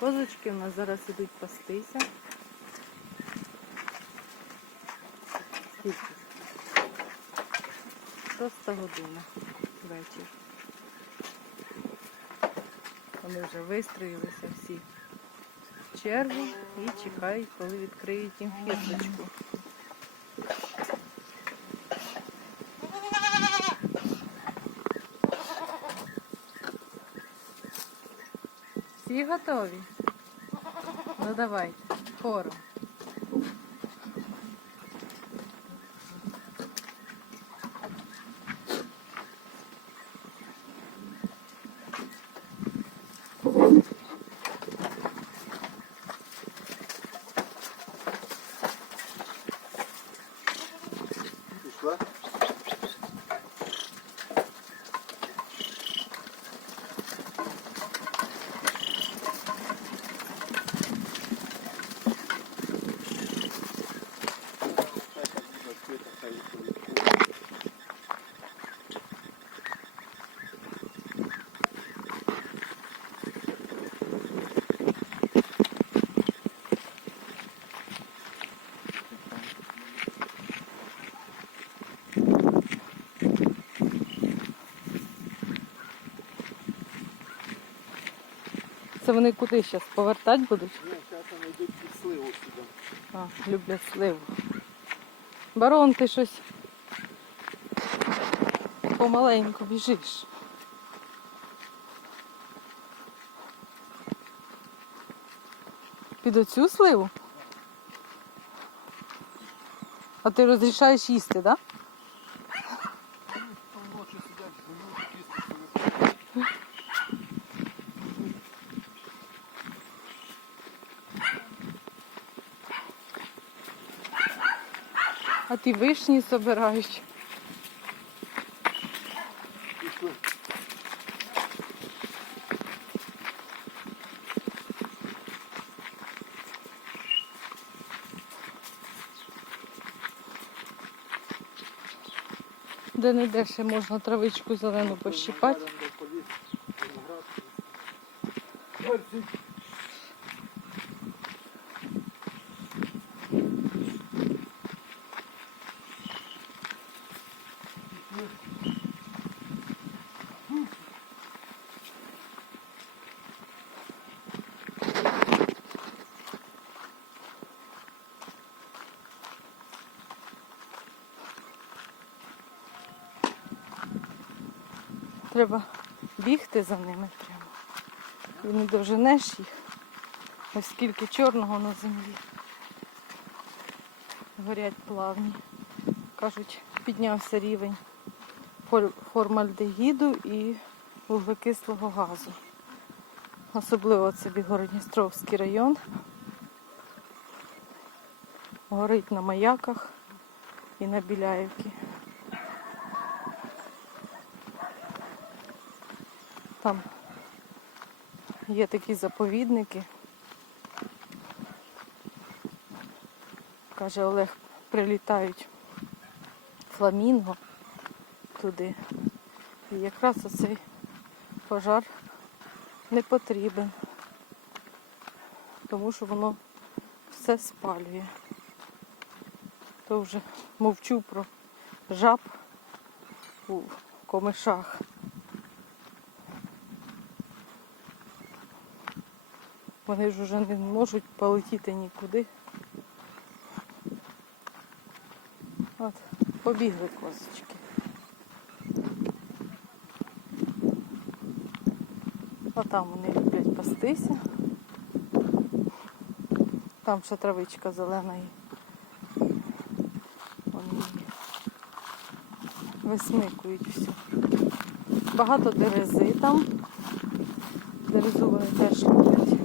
Козочки у нас зараз ідуть пастися. Шоста година вечір. Вони вже вистроїлися всі в чергу і чекають, коли відкриють їм фірточку. Всі готові? Ну давайте, хором. Це вони куди зараз повертати будуть? Ні, зараз вони йдуть під сливу сюди. А, люблять сливу. Барон, ти щось помаленьку біжиш. Під оцю сливу? А ти розрішаєш їсти, так? Да? Ти вишні збираєш. Де не де ще можна травичку зелену пощипати. Треба бігти за ними прямо. І не доженеш їх. Ось скільки чорного на землі. Горять плавні. Кажуть, піднявся рівень формальдегіду і вуглекислого газу. Особливо це Бігородністровський район. Горить на маяках і на Біляївці. Там є такі заповідники. Каже Олег, прилітають фламінго туди. І якраз оцей пожар не потрібен, тому що воно все спалює. То вже мовчу про жаб у комишах. Вони ж вже не можуть полетіти нікуди. От, побігли козочки. А там вони люблять пастися. Там ще травичка зелена і вони висмикують всю. Багато дерези там. Дерезу вони теж люблять.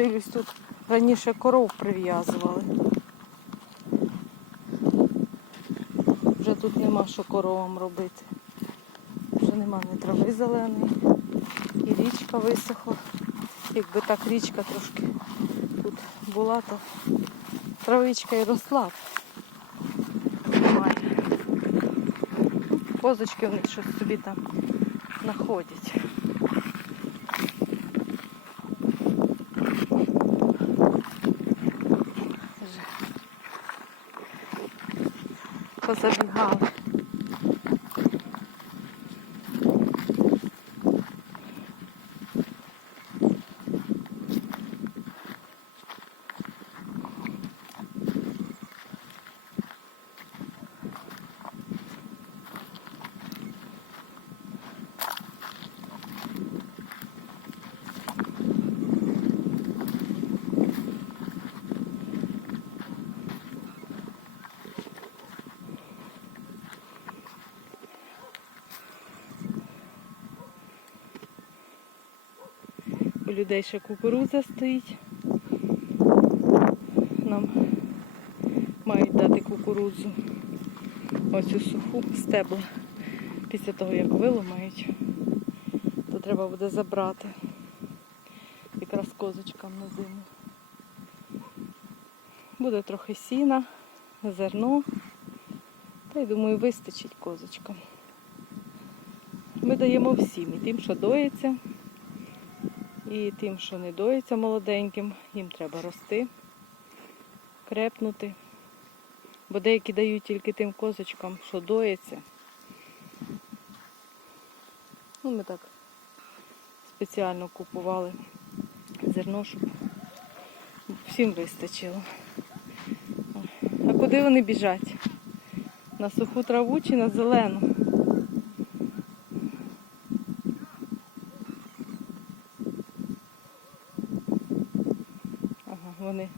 Дивлюсь, тут раніше коров прив'язували. Вже тут нема що коровам робити. Вже нема ні трави зеленої, і річка висохла. Якби так річка трошки тут була, то травичка і росла. Немає. Козочки вони щось собі там знаходять. for 7 half. Людей ще кукурудза стоїть. Нам мають дати кукурудзу. Оцю суху стебла. Після того, як виломають, то треба буде забрати. Якраз козочкам на зиму. Буде трохи сіна, зерно. Та й думаю, вистачить козочкам. Ми даємо всім, і тим, що доїться, і тим, що не доїться молоденьким, їм треба рости, крепнути. Бо деякі дають тільки тим козочкам, що доїться. Ну, ми так спеціально купували зерно, щоб всім вистачило. А куди вони біжать? На суху траву чи на зелену? Вони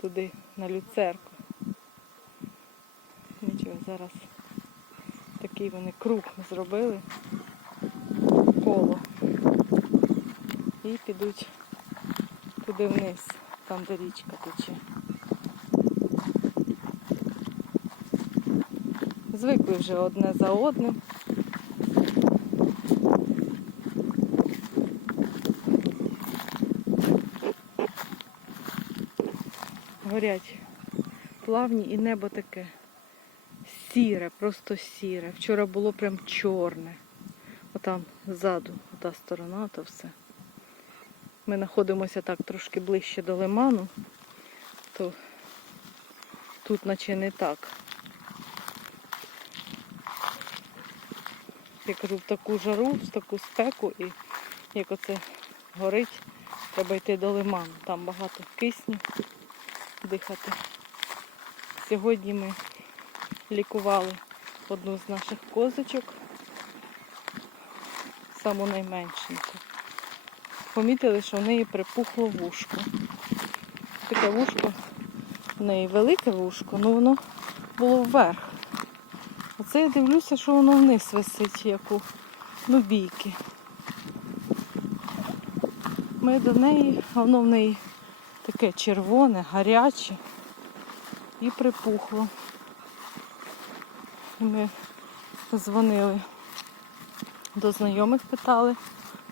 туди на люцерку. Нічого, зараз такий вони круг зробили, коло. І підуть туди вниз, там де річка тече. Звикли вже одне за одним. Горять плавні і небо таке сіре, просто сіре. Вчора було прям чорне. Отам ззаду, та сторона, то все. Ми знаходимося так трошки ближче до лиману, то тут наче не так. Я кажу, в таку жару, в таку спеку і як оце горить, треба йти до лиману. Там багато кисню дихати. Сьогодні ми лікували одну з наших козочок, саму найменшеньку. Помітили, що в неї припухло вушко. Таке вушко, в неї велике вушко, але воно було вверх. Оце я дивлюся, що воно вниз висить, як у нубійки. Ми до неї, а воно в неї таке червоне, гаряче і припухло. І ми дзвонили до знайомих, питали,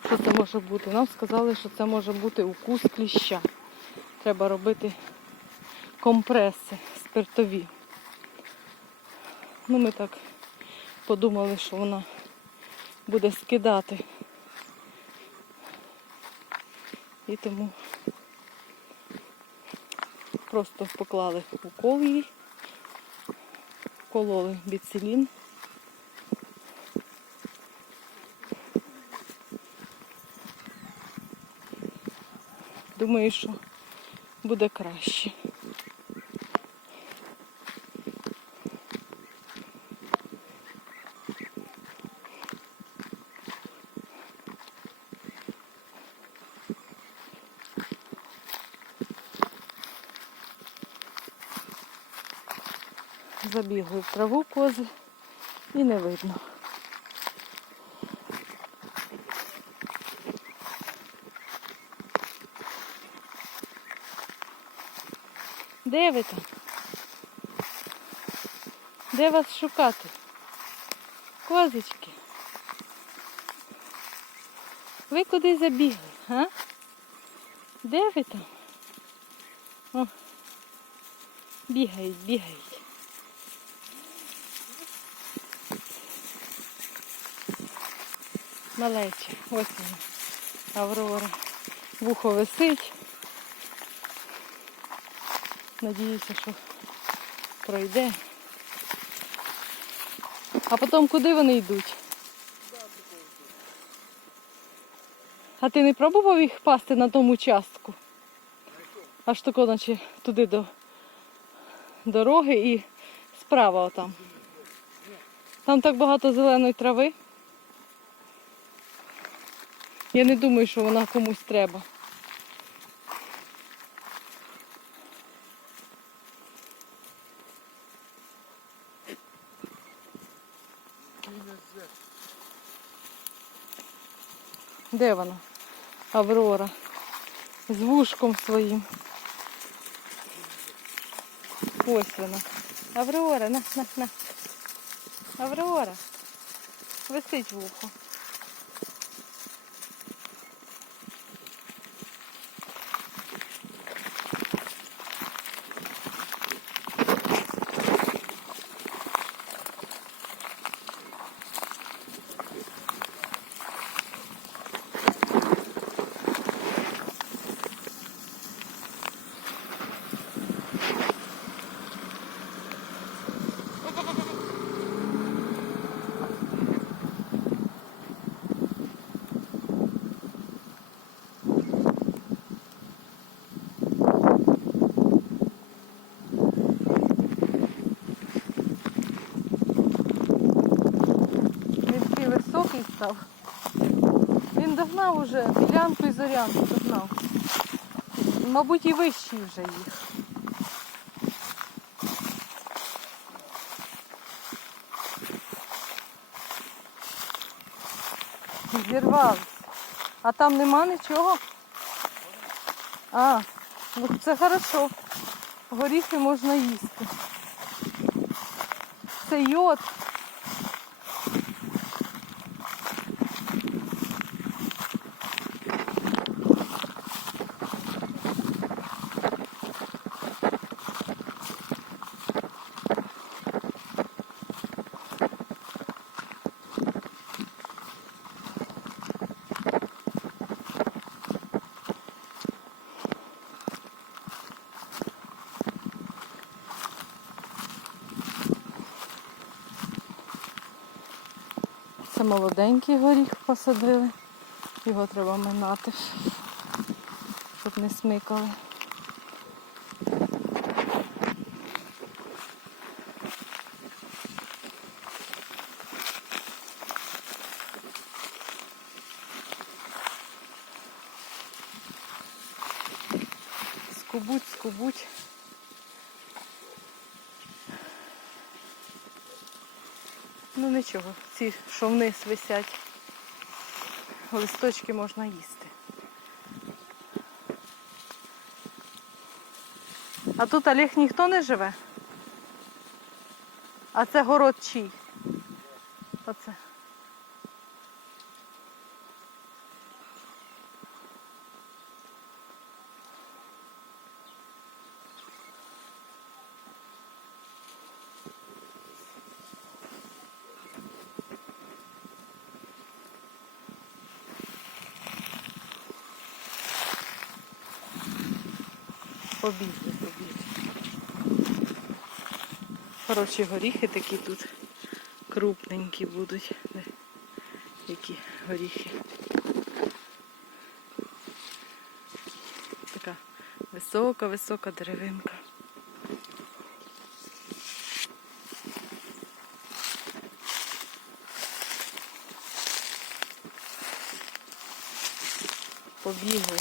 що це може бути. Нам сказали, що це може бути укус кліща. Треба робити компреси спиртові. Ну, ми так подумали, що вона буде скидати. І тому просто поклали укол їй, кололи біцилін. Думаю, що буде краще. Забігли в траву кози і не видно. Де ви там? Де вас шукати? Козочки. Ви куди забігли, а? Де ви там? О, бігають, бігають. Малечі. Ось вона. Аврора. Вухо висить. Надіюся, що пройде. А потім куди вони йдуть? А ти не пробував їх пасти на тому участку? Аж тако, наче туди до дороги і справа отам. Там так багато зеленої трави. Я не думаю, що вона комусь треба. Де вона? Аврора. З вушком своїм. Ось вона. Аврора, на, на, на. Аврора. Висить вухо. Він такий високий став. Він догнав уже білянку і зорянку догнав. Мабуть, і вищий вже їх. Зірвався. А там нема нічого? А, ну це хорошо. Горіхи можна їсти. Це йод. Молоденький горіх посадили. Його треба минати, щоб не смикали. Скубуть, скубуть. Ну нічого, ці, що вниз висять, листочки можна їсти. А тут Олег ніхто не живе? А це город чий? Оце. Побігли, побігли. Хороші горіхи такі тут крупненькі будуть. Які горіхи. Така висока-висока деревинка. Побігли.